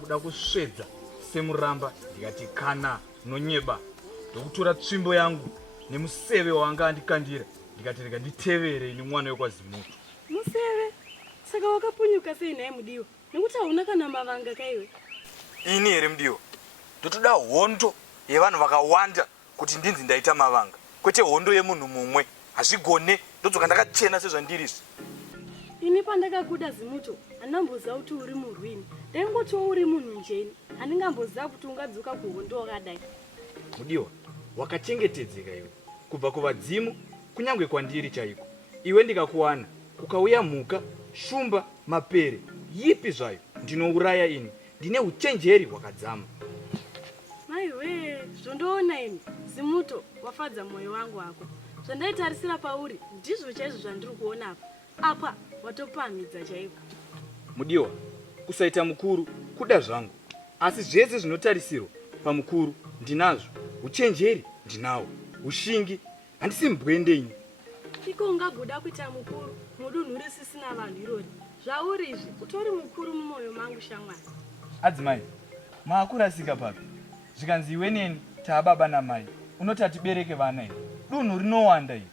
Kuda kusvedza semuramba ndikati kana nonyeba ndokutora tsvimbo yangu nemuseve wanga andikandira ndikati rega nditevere ini mwana wekwazimutu. Museve? Saka wakapunyuka sei naye mudiwa? Nekuti hauna kana mavanga kaiwe? Ini here mudiwa ndotoda hondo yevanhu vakawanda kuti ndinzi ndaita mavanga, kwete hondo yemunhu mumwe. Hazvigone, ndodzoka ndakachena sezvandirizvi. Ini pandakakuda zimuto handamboziva kuti uri murwini, ndaingotiwo uri munhu njeni. Handingamboziva kuti ungadzoka kuhondo wakadai. Mudiwa, wakachengetedzeka iwe kubva kuvadzimu kunyange kwandiri chaiko. Iwe ndikakuwana kukauya mhuka, shumba, mapere, yipi zvayo ndinouraya ini. Ndine uchenjeri hwakadzama. Maiwe, zvondoona ini zimuto wafadza mwoyo wangu wako. Zvandaitarisira pauri ndizvo chaizvo zvandiri kuona apa. Apa watopamidza chaiko. Mudiwa, kusaita mukuru kuda zvangu, asi zvese zvinotarisirwa pamukuru ndinazvo. Uchenjeri ndinawo, ushingi handisi mbwende ini. Iko ungagoda kuita mukuru mudunhu risisina vanhu irori. Zvauri izvi utori mukuru mumwoyo mangu shamwari. Adzimai, maakurasika papi? Zvikanzi iwe neni taababa namai unoti atibereke vana here? Dunhu rinowanda iri.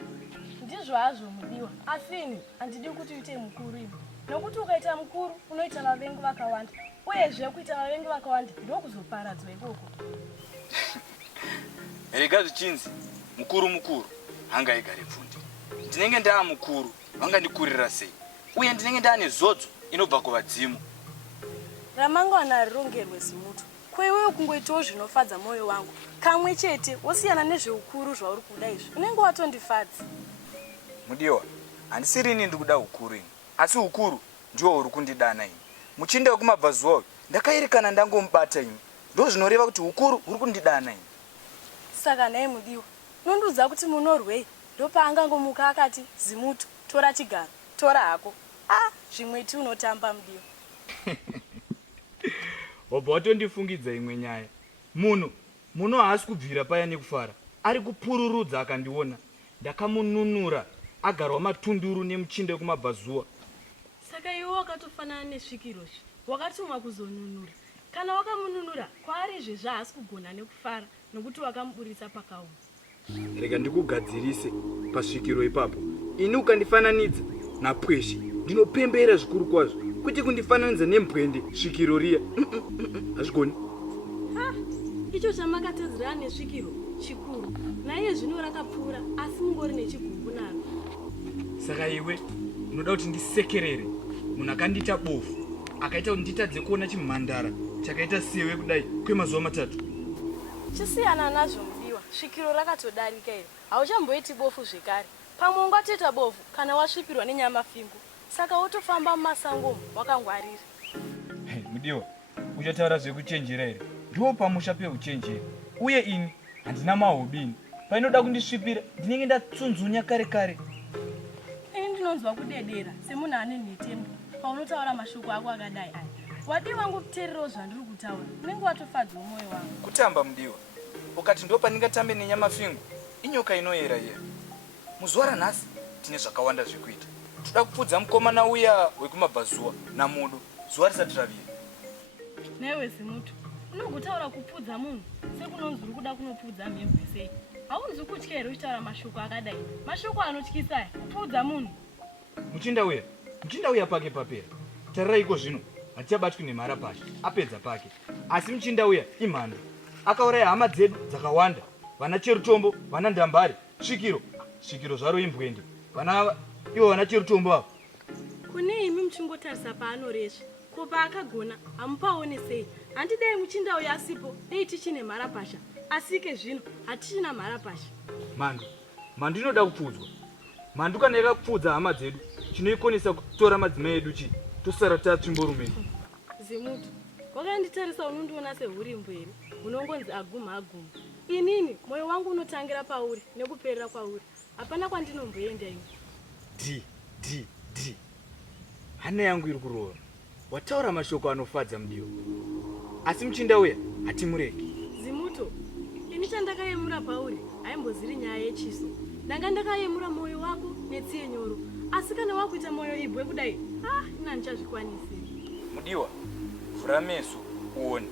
Ndizvo hazvo mudiwa, asi ini handidi kuti uite mukuru ini. Nokuti ukaita mukuru unoita vavengi vakawanda, uyezve kuita vavengi vakawanda ndokuzoparadzwa ikoko. Rega zvichinzi mukuru hangaigare pfundi. Ndinenge ndaa mukuru vangandikurira sei? Uye ndinenge ndaane zodzo inobva kuvadzimu. Ramangwana rirongerwe zimuto. Kwaiwewo kungoitawo zvinofadza mwoyo wangu kamwe chete wosiyana nezveukuru zvauri kuda izvi. Unenge watondifadza. Mudiwa, handisiri ini ndiri kuda ukuru ini, asi ukuru ndiwo uri kundidana ini. Muchinda wekumabvazuva ndakairikana ndangomubata ini, ndo zvinoreva kuti ukuru uri kundidana ini. Saka naye mudiwa, nondiudza kuti munorwei? Ndopaangangomuka akati zimuto, tora chigaro, tora hako. Zvimweti unotamba mudiwa. Wabva watondifungidza imwe nyaya. Munhu haasi kubvira paya nekufara, ari kupururudza akandiona. Ndakamununura agarwa matunduru nemuchinda wekumabvazuva. Saka iwe wakatofanana nesvikirozvi, wakatumwa kuzonunura. Kana wakamununura kwaarizve zvaasi kugona nekufara nokuti wakamuburitsa pakaoma. Rega ndikugadzirise pasvikiro ipapo. Ini ukandifananidza napweshi ndinopembera zvikuru kwazvo, kuti kundifananidza nembwende svikiro riya. Hazvigoni. Icho chamakatedzerana nesvikiro chikuru, naiye zvino rakapfuura asi mungori nechigumbu naro. Saka iwe unoda kuti ndisekerere munhu akandiita bofu, akaita kuti nditadze kuona chimhandara chakaita sewe kudai kwemazuva matatu. Chisiyana nazvo mudiwa, svikiro rakatodarika iro. Hauchamboiti bofu zvekare. Pamwe ungatoita bofu kana wasvipirwa nenyama fingu. Saka wotofamba mumasango wakangwarira. Mudiwa, uchataura zvekuchenjera here? Ndo pamusha peuchenjeri. Uye ini handina mahobini. Painoda kundisvipira ndinenge ndatsunzunya kare. Ini ndinonzwa kudedera semunhu ane nhetembo paunotaura mashoko ako akadai aya. Wadi wangu kuteererawo zvandiri kutaura, unenge watofadza mwoyo wangu. Kutamba mudiwa, ukati ndo pandingatambe nenyama fingu, inyoka inoyera iya. Muzuva ranhasi tine zvakawanda zvekuita. Toda kupfudza mukomana uya wekumabvazuva namudu zuva risati ravira. Newe zimuto, unogotaura kupfudza munhu sekunonzi uri kuda kunopfudza mhembwe sei? Haunzi kutya here uchitaura mashoko akadai? Mashoko anotyisa aya, kupfudza munhu. Muchinda uya pake papera. Tarira iko zvino, hatichabatwi nemharapasha, apedza pake. Asi muchinda uya imhando. Akauraya hama dzedu dzakawanda, vana cherutombo, vana ndambari, svikiro zvaro imbwende. Ivo vana cherutombo avo. Kune imi muchingotarisa paanoresva, ko paakagona hamupaone sei? Handidai muchinda uya asipo, dei tichine mharapasha. Asike zvino hatichina mharapasha. Mhando inoda kupfudzwa. Mhando kana yakapfudza hama dzedu, chinoikonesa kutora madzimai edu tosara tatsvimborume. Zimuto, wakanditarisa unondiona sehurimbo here? Unongonzi aguma. Inini mwoyo wangu unotangira pauri nekuperera kwauri. Hapana kwandinomboenda ini. Hana yangu iri kurova. wataura mashoko anofadza mudiwa, asi muchinda uya hatimureki. Zimuto, ini chandakayemura pauri haimboziri nyaya yechiso. Ndanga ndakayemura mwoyo wako netsiye nyoro, asi kana wakuita mwoyo ibwe kudai, ina ndichazvikwanisira. Mudiwa, vhura meso uone.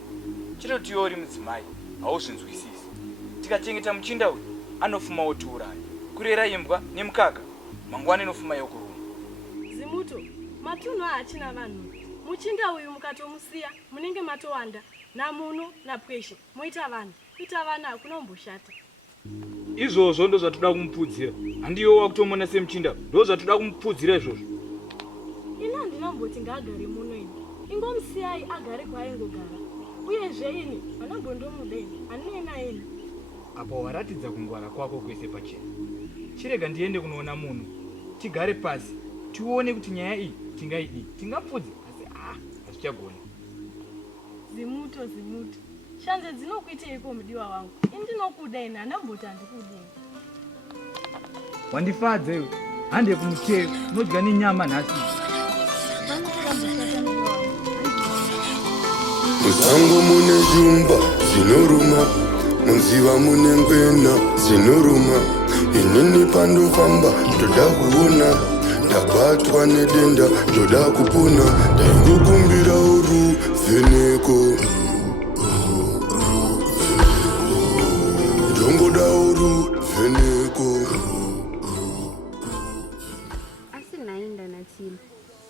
Chiroti uri mudzimai, hauzvinzwisisi. Tikachengeta muchinda uyu, anofuma otiuraya. Kurera imbwa nemukaka, mangwana inofuma yokuruma. Zimuto, matunhu haachina vanhu. Muchinda uyu mukatomusiya, munenge matowanda, namuno napweshe, moita vanhu. Kuita vana hakuna umboshata. Izvozvo ndo zvatoda kumupfudzira. Handiyo wakutomona semuchinda, ndo zvatoda kumupfudzira izvozvo. Ina handinamboti ngaagare muno ini. Ingomusiyai agare kwaaingogara. Uyezve ini vanambondomudeni, handinena ini. Apa waratidza kungwara kwako kwese pachena. Chirega ndiende kunoona munhu. Tigare pasi, tione kuti nyaya iyi tingaidii. Tingapfudze, asi hazvichagoni. Zimuto. Shanze dzinokuiteiko mudiwa wangu? Indinokuda ini, handamboti handikudini. Wandifadza iwe, hande kumutero, unodya nenyama nhasi. Musango mune jumba zinoruma, munziva mune ngwena zinoruma. Inini pandofamba ndoda kuona, ndabatwa nedenda ndoda kupona. Ndaingokumbira Ruvheneko, ndongoda Ruvheneko. Asi naenda natsima,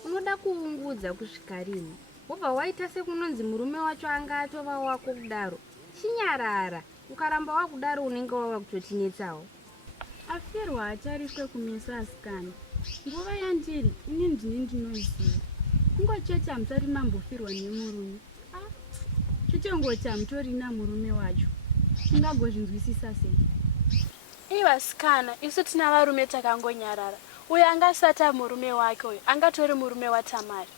unoda kuungudza kusvika rini? Wobva waita sekunonzi murume wacho anga atova wako kudaro. Chinyarara, ukaramba wakudaro unenge wava kutotinetsawo. Aferwa hatariswe kumisa asikana. Nguva yandiri, ini ndini ndinoziva. Kungochete hamusati mambofirwa nemurume. Chitongoti hamutorina murume wacho. Tingagozvinzwisisa sei? Vasikana, isu tina varume takangonyarara. Uyo angasati murume wake uyo, angatori murume waTamari.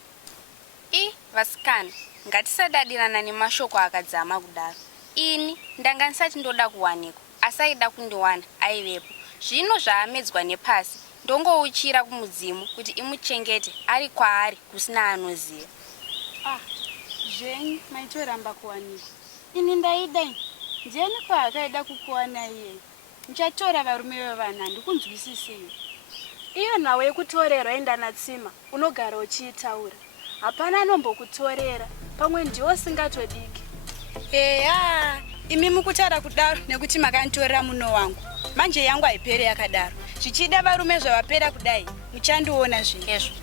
Vasikana, ngatisadadilana nemashoko akadzama kudaro. Ini ndanga ndisati ndoda kuwanikwa, asaida kundiwana aivepo. Zvino zvaamedzwa nepasi, ndongouchira kumudzimu kuti imuchengete ari kwaari kusina anoziva. Zvenyu maitoramba kuwanikwa. Ini ndaidai, ndiani paakaida kukuwana iye? Ndichatora varume vevanhu, handikunzwisisiyo. Iyo nhau yekutorerwa enda natsima, unogara uchiitaura. Hapana anombokutorera, pamwe ndiwo singatodiki. Imi mukutaura kudaro nekuti makanditorera muno wangu. Manje yangu haipere yakadaro. Zvichida varume zvavapera kudai, muchandiona zvezvo.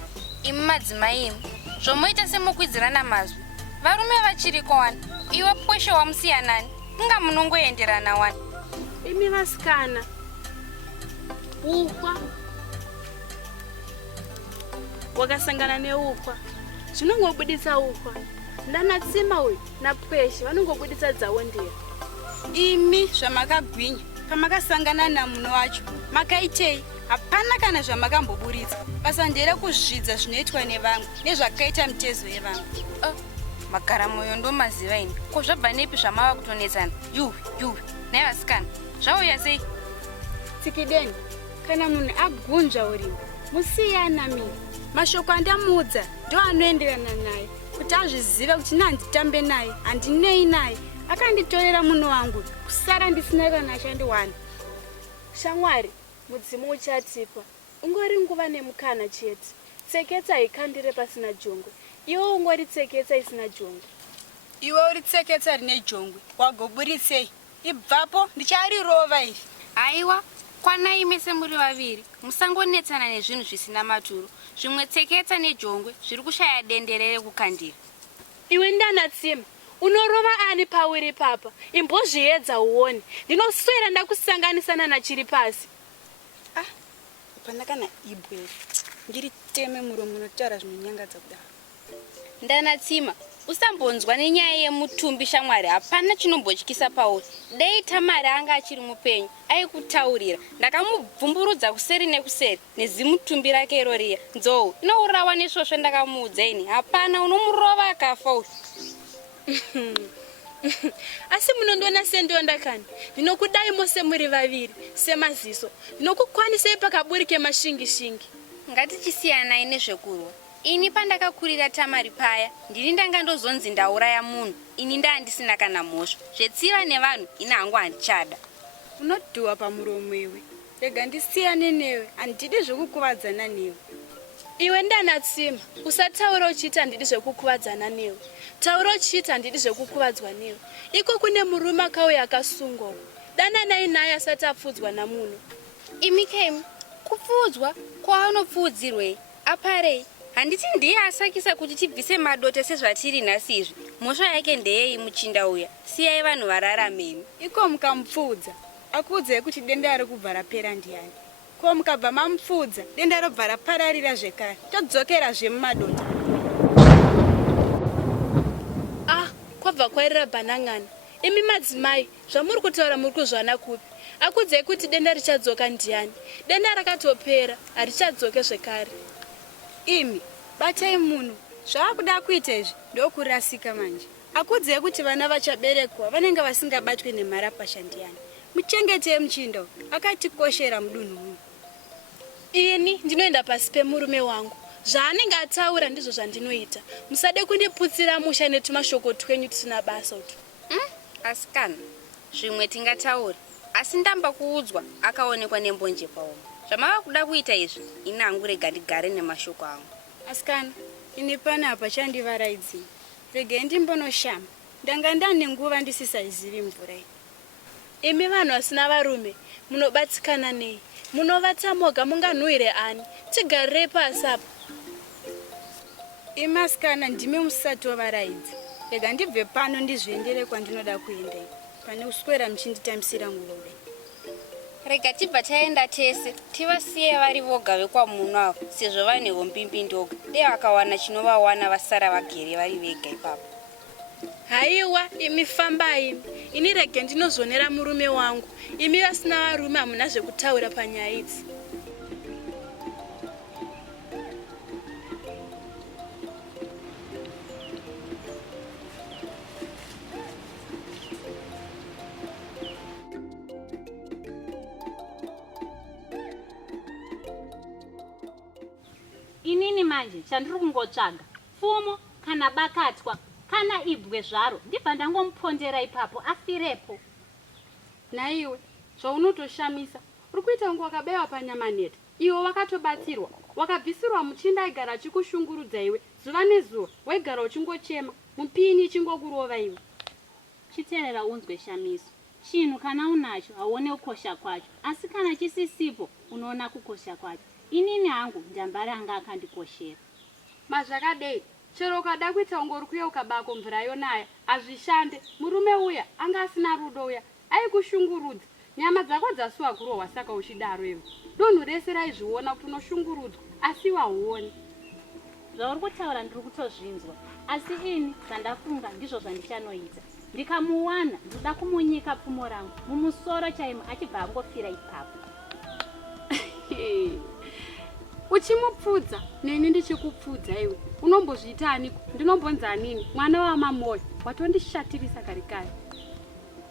Imi madzimai imi, zvomoita semukwidzirana mazwi. Varume vachiriko wani, iwe pweshe wamusiyanani, inga munongoenderana wani. Imi vasikana, ukwa. Wakasangana neukwa. Zvinongobuditsa ukwa. Ndanatsima uyu napweshe vanongobuditsa dzawondera. Imi zvamakagwinya, pamakasangana namuno wacho, makaitei? Hapana kana zvamakamboburitsa. Basa nderekuzvidza zvinoitwa nevamwe, nezvakaita mitezo yevamwe. Magara moyo ndomaziva ini. Ko zvabva nepi zvamava kutonetsana? Yuwi. Nai vasikana, zvauya sei? Tsikideni, kana munhu agunzva urimi, musiyana mimi. Mashoko andamuudza ndo anoenderana naye. Kuti azvizive kuti nanditambe naye, handinei naye. Akanditorera muno wangu, kusara ndisina kana achandiwana. Shamwari, mudzimu uchatipa. Ungori nguva nemukana chete. Tseketsa ikandire pasina jongwe. Iwe ungori tseketsa isina jongwe. Iwe uri tseketsa rine jongwe, wagoburitsei? Ibvapo ndicharirova iri. Aiwa, kwanai mese muri vaviri, musangonetsana nezvinhu zvisina maturo. Zvimwe tseketsa nejongwe zviri kushaya denderere kukandira. Iwe ndanatsima, unorova ani pauri papa. Imbozviedza uone. Ndinoswera ndakusanganisana nachiri pasi. Hapana kana ibwe. Ngiri teme muromo unotaura zvinonyangadza kudaro. Ndanatsima, usambonzwa nenyaya yemutumbi shamwari, hapana chinombotyisa pauri. Dei Tamari anga achiri mupenyu, aikutaurira. Ndakamubvumburudza kuseri nekuseri nezimutumbi rake iroriya. Nzou, inourawa nesvosvo ndakamuudza ini. Hapana, unomurova akafa uyu. Asi munondoona sendonda kani. Ndinokudai mose muri vaviri, semaziso. Ndinokukwanisai pakaburi kemashingi-shingi. Ngatichisiyana nezvekurwa. Ini pandakakurira tamari paya, ndini ndanga ndozonzi ndauraya munhu, ini ndandisina kana mhosva. Zvetsiva nevanhu ini hangu handichada. Unodhuwa pamuromo iwe. Rega ndisiyane newe, handidi zvekukuvadzana newe. Iwe ndanatsima, usataura uchiita handidi zvekukuvadzana newe. Taura uchiita handidi zvekukuvadzwa newe. Iko kune murume akauya akasungwa. Dananai naye asati apfudzwa namunhu. Imi kemi, kupfudzwa kwaanopfudzirwei? Aparei? Handiti ndiye asakisa kuti tibvise madote sezvatiri nhasi izvi. Mhosva yake ndeyei muchinda uya? Siyai vanhu vararameni. Iko mukamupfudza. Akuudzai kuti denda rokubva rapera ndiani. Ko mukabva mamupfudza, denda robva rapararira zvekare. Todzokerazve mumadota. Kwabva kwairira bhanang'ana. Imi madzimai, zvamuri kutaura muri kuzvana kupi? Akuudzai kuti denda richadzoka ndiani. Denda rakatopera, harichadzoke zvekare. Imi, batai munhu. Zvaakuda kuita izvi ndokurasika manje. Akuudzai kuti vana vachaberekwa vanenge vasingabatwi nemharapasha ndiani. Muchengetei muchinda, akatikoshera mudunhu muno. Ini ndinoenda pasi pemurume wangu. Zvaanenge ataura ndizvo zvandinoita. Musade kundiputsira musha netumashoko twenyu tusina basa utu. Asikana, zvimwe tingataura. Asi ndamba kuudzwa akaonekwa nembonje paoma. Zvamava kuda kuita izvi, ini hangu rega ndigare nemashoko angu. Asikana, ini panapa chandivaraidzi. Regai ndimbonoshama. Ndanga ndane nguva ndisisaizivi mvura iyi. Imi vanhu vasina varume, munobatsikana nei? Munovata moga munganhuhwire ani? Tigarei pasi apa. Imi asikana ndimi musati wavaraidzi. Rega ndibve pano ndizviendere kwandinoda kuendai. Pane kuswera muchinditambisira ngurove. Rega tibva taenda tese, tivasiye vari voga vekwamunhu avo, sezvo vanewo mbimbi ndoga. Dei vakawana chinovawana vasara vagere vari vega ipapo. Haiwa, imi fambai. Ini rege ndinozonera murume wangu. Imi vasina varume hamuna zvekutaura panyaya idzi. Inini manje chandiri kungotsvaga pfumo kana bakatwa kana ibwe zvaro ndibva ndangomupondera ipapo afirepo. Naiwe, zvaunotoshamisa. Uri kuita kunge wakabewa panyamaneta. Iwe wakatobatsirwa, wakabvisirwa muchinda aigara achikushungurudza iwe. Zuva nezuva, waigara uchingochema, mupini ichingokurova iwe. Chiteerera unzwe shamiso. Chinhu kana unacho hauone kukosha kwacho, asi kana chisisipo unoona kukosha kwacho. Inini hangu ndambari anga akandikoshera. Mazvakadei, chero ukada kuita kunge uri kuya ukabako mvura yonaya, hazvishande. Murume uya anga asina rudo uya, aikushungurudza. Nyama dzako dzasuwa kurohwa saka uchidaro iwe. Donhu rese raizviona kuti unoshungurudzwa, asi wahuoni. Zvauri kutaura ndiri kutozvinzwa, asi ini zvandafunga ndizvo zvandichanoita. Ndikamuwana ndoda kumunyika pfumo rangu mumusoro chaimo achibva angofira ipapo. Uchimupfudza neni ndichikupfudza iwe. Unombozviita aniko? Ndinombonza anini? Mwana wamamoyo watondishatirisa kare kare.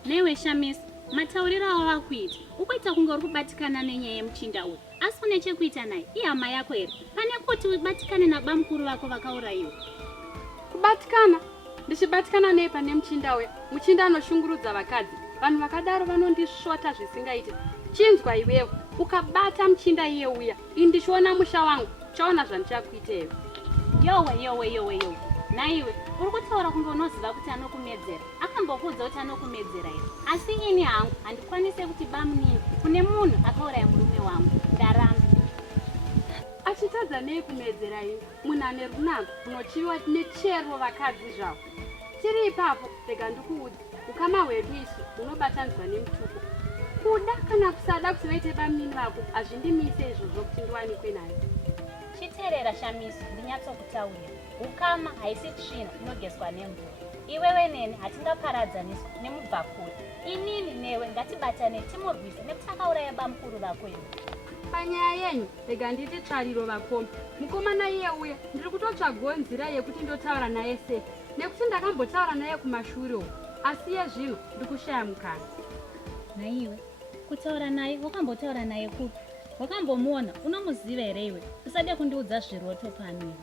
Newe Shamisa, matauriro ava kuita ukuita kunge uri kubatikana nenyaya yemuchinda uyu, asi une chekuita naye ihama yako here, pane kuti ubatikane nabamukuru vako vakaurayiwa. Kubatikana? Ndichibatikana naye pane muchinda uya. Muchinda anoshungurudza vakadzi. Vanhu vakadaro vanondisvota zvisingaite. Chinzwa iwewe, ukabata muchinda iye uya, indichiona musha wangu, chaona zvandichakuita iwe. Yowe. Naiwe, uri kutaura kunge unoziva kuti anokumedzera. Akambokuudza kuti anokumedzera here. Asi ini hangu handikwanise kuti bamunini kune munhu akauraya murume wangu. Ndaramba. Achitadza nei kumedzera iwe? Munhu ane runako unochiva nechero vakadzi zvavo. Tiri ipapo, rega ndikuudza. Ukama hwedu isu unobatanzwa nemutuko. Kuda kana kusada kuti vaite bamunini vako, hazvindimise izvozvo kuti ndiwanikwe nayo. Chiteerera Shamiso, ndinyatsokutaurira. Ukama haisi tsvina inogezwa nemvura. Iwewe neni hatingaparadzaniswa nemubvakuri. Inini newe ngatibatane timurwise nekuti akauraya bamukuru vako iwe. Panyaya yenyu, rega nditi tsvariro vakoma. Mukomana iye uya, ndiri kutotsvagawo nzira yekuti ndotaura naye sefi. Nekuti ndakambotaura naye kumashure uko. Asi iye zvino ndikushaya mukana. Naiwe, kutaura naye, wakambotaura naye kupi? Wakambomuona, unomuziva here iwe? Usade kundiudza zviroto pano.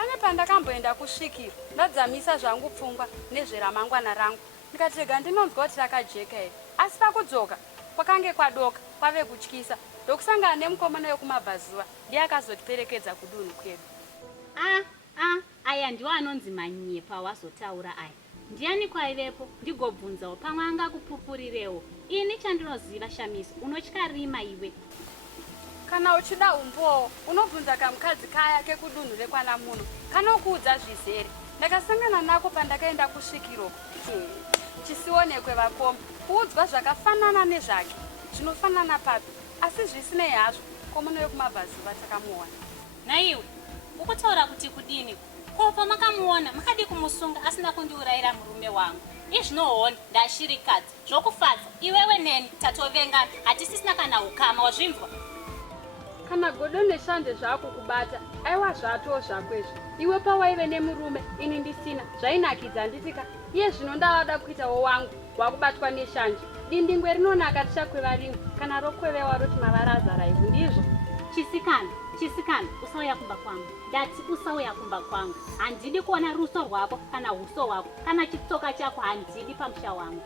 pane pandakamboenda kusvikira ndadzamisa zvangu pfungwa nezveramangwana rangu ndikatega ndinonzwa kuti rakajeka here, asi pakudzoka kwakange kwadoka kwave kutyisa ndokusangana nemukomana wekumabvazuva ndiye akazotiperekedza kudunhu kwedu. Aya ndiwo anonzi manyepa wazotaura aya. Ndiani kwaivepo ndigobvunzawo pamwe angakupupurirewo. Ini chandinoziva Shamiso, unotya rima iwe. Kana uchida umbowo unobvunza kamukadzi kaya kekudunhu rekwana muno kanokuudza zvizere. Ndakasangana nako pandakaenda kusvikiro chisionekwe vakoma kuudzwa zvakafanana nezvake zvinofanana papi, asi zvisinei hazvo komana wekumabvazuva takamuona. Naiwe ukutaura kuti kudini? Ko pamakamuona makadi kumusunga asina kundiurayira murume wangu. Izvinoona ndashirikadzi zvokufadza iwewe neni tatovengana hatisisina kana ukama wazvimvwa. Kana godo neshanje zvako kubata aiwa zvatowo zvakwezvo iwe pawaive nemurume ini ndisina zvainakidza nditika iye zvino ndavada kuitawo wangu wakubatwa neshanje dindingwe rinonaka tichakweva rimwe kana rokwevewa roti mavarazara ivu ndizvo. Chisikana usauya kumba kwangu. Ndati usauya kumba kwangu. Handidi kuona ruso rwako kana uso wako kana chitsoka chako handidi pamusha wangu.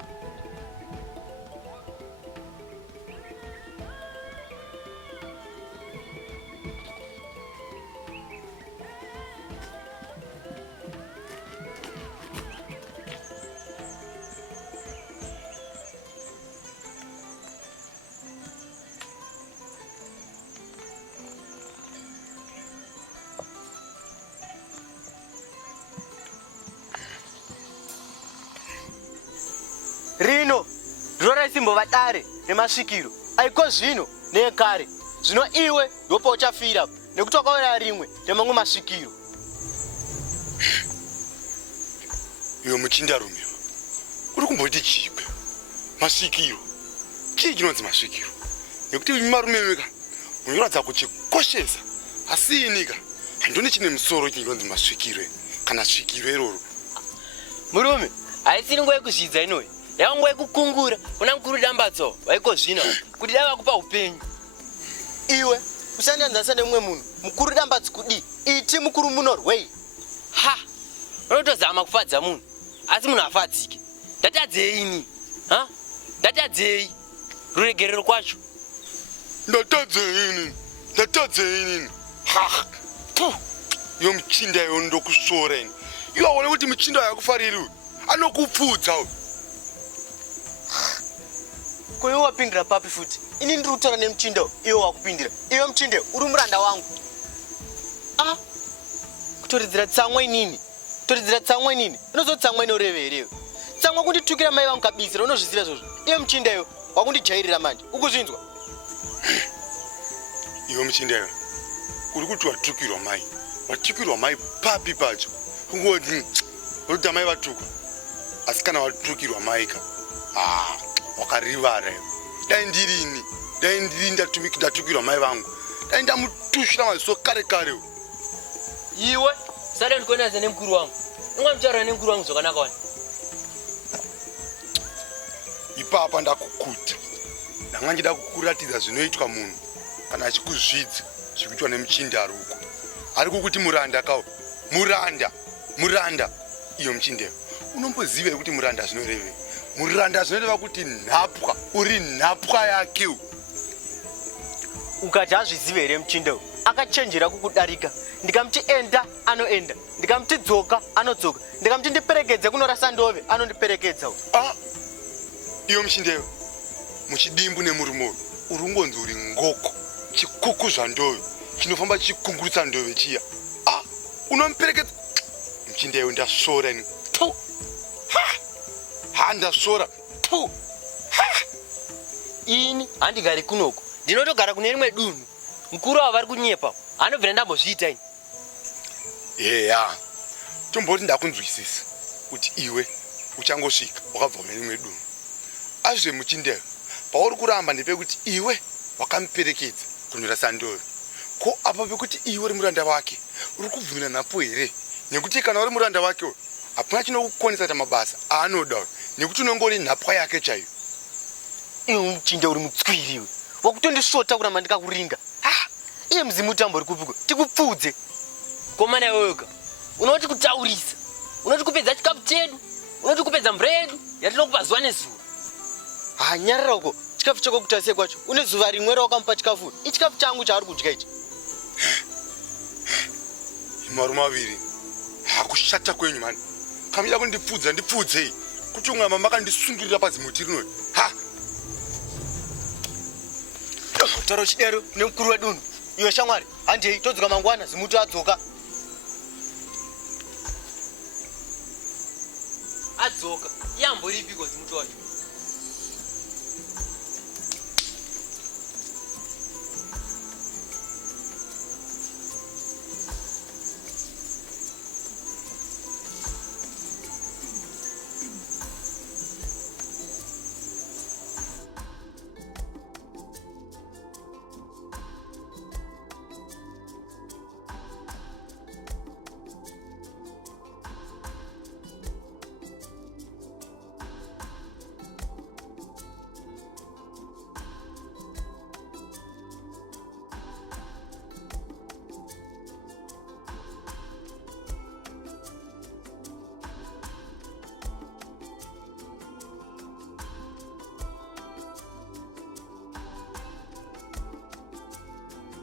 Rino rora isimbova dare nemasvikiro aiko zvino neekare zvino iwe ndopa uchafira nekuti wakaona rimwe remamwe masvikiro. Iwe muchindarume uri kumboti chikwe masvikiro chii chinonzi masvikiro? Nekuti marume weka unoratidza kuchikoshesa, asi inika handoni chine musoro chinonzi masvikiro kana svikiro iroro. Murume haisiri nguva yekuzvidza inoyi, yava nguva yekukungura una mukuru dambatso vaiko zvino kuti dai vakupa upenyu. Iwe usandianzanisa nemumwe munhu mukuru dambatso kudi iti mukuru munorwei. Ha, unotozama kufadza munhu asi munhu afadzike. Ndatadzei ini? Ha? Ndatadzei ruregerero kwacho? Ndatadzei ini? Ha! Yo muchinda yo ndokusora ini. Iwe waona kuti muchinda yakufariri anokupfudza. Ko iwe wapindira papi futi? Ini ndiri kutaura nemuchinda iwe wakupindira. Iwe muchinda uri muranda wangu. Kutoridzira tsamwa inini. Kutoridzira tsamwa inini. Unozoti tsamwa inoreverewe. Tsamwa kunditukira mai vangu kabisira unozviziva izvozvo. Iwe muchinda iwe wakundijairira manje. Ukuzvinzwa? Iwe muchinda iwe uri kuti watukirwa mai. Watukirwa mai papi pacho. Ungoti unoita mai vatukwa. Asi kana watukirwa mai ka. Wakarivara iwe. Dai ndirini ndatukirwa mai vangu. Dai ndamutushira maziso kare kare. Iwe sare ndikonaza nemukuru wangu. Ungamutaura nemukuru wangu zvakanaka wani. Ipapa ndakukuta. Ndanga ndida kukuratidza zvinoitwa munhu kana achikuzvidza zvikuitwa nemuchinda ari uko. Ari kukuti muranda kawo. Muranda. Iyo muchinda. Unomboziva kuti muranda zvinorevei? Muranda zvinoreva kuti nhapwa, uri nhapwa yake. Ukati hazvizive here muchinda akachenjera kukudarika. Ndikamuti enda anoenda, ndikamuti dzoka anodzoka, ndikamuti ndiperekedze kunorasa ndove anondiperekedza. Iyo muchinda muchidimbu nemurume uri ngonzi uri ngoko chikuku zvandove chinofamba chikungurutsa ndove chiya. Unomuperekedza muchinda ndasora ini. Ndasora. Ini handigari kunoko, ndinotogara kune rimwe dunhu. Mukuru ava vari kunyepa anobvira ndambozviita ini. Eya, tomboti ndakunzwisisa kuti iwe uchangosvika wakabva kune rimwe dunhu. Azve muchinda pauri kuramba ndepekuti iwe wakamuperekedza kunorasa ndove. Ko apa pekuti iwe uri muranda wake uri kubvumira napo here? Nekuti kana uri muranda wake hapana chinokukonesa ta mabasa aanoda nekuti unongori nhapwa yake chaiyo. Iwe muchinda uri mutswiri iwe wakutondisvota kuramba ndikakuringa. Iye mzimu utambo uri kupiko tikupfudze. Komana iwe wega unoti kutaurisa, unoti kupedza chikafu chedu, unoti kupedza mvura yedu yatinokupa zuva nezuva. Nyarara uko, chikafu chako kutarise kwacho. Une zuva rimwe rawakamupa chikafu. Ichikafu changu chaari kudya ichi. Marume maviri. Hakushata kwenyu mani. Kamira kundipfudza ndipfudze. Kuti umwe makandisungirira pazimuti rino. Ha. Taro chidero nemukuru wedunhu. Iwe shamwari, handei todzoka mangwana zimuti adzoka. Adzoka, yambori piko zimuti wacho.